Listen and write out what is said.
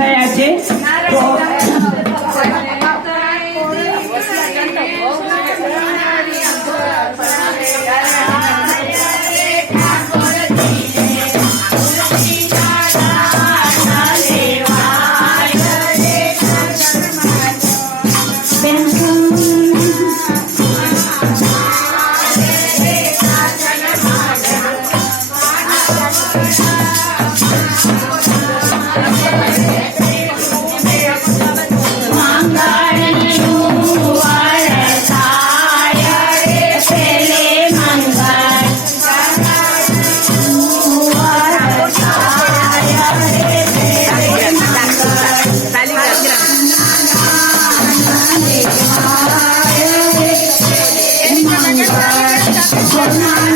Sayajit. Yes.